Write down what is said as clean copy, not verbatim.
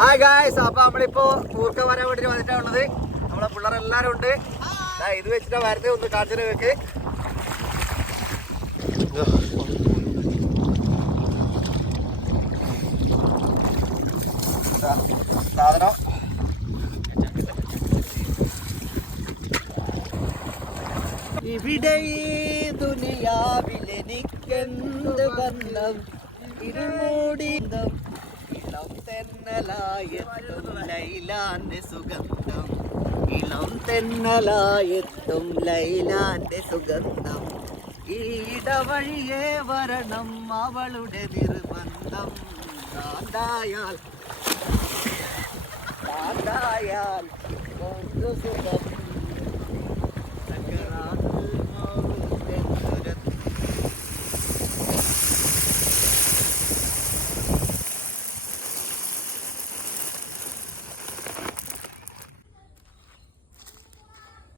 Hi guys, അപ്പൊ നമ്മളിപ്പോ ഊർക്ക വരാൻ വേണ്ടി വന്നിട്ടാ ഉള്ളത്. നമ്മളെ പിള്ളേരെല്ലാരും ഉണ്ട്. ഇത് വെച്ചിട്ടാ വരുന്നത്. ഒന്ന് കാണിച്ചു വെക്ക്. സാധനം ഇവിടെ ഈ ദുനിയാവിലെനിക്കെന്ത് ബന്ധം, ഇരുമൂടിന്തം ഇളം തെന്നലായെത്തും ലൈലാന്റെ സുഗന്ധം, ഇളം തെന്നലായെത്തും ലൈലാന്റെ സുഗന്ധം. ഈടവഴിയേ വരണം അവളുടെ നിർബന്ധം. താണ്ടായാൽ താണ്ടായാൽ സുഖം.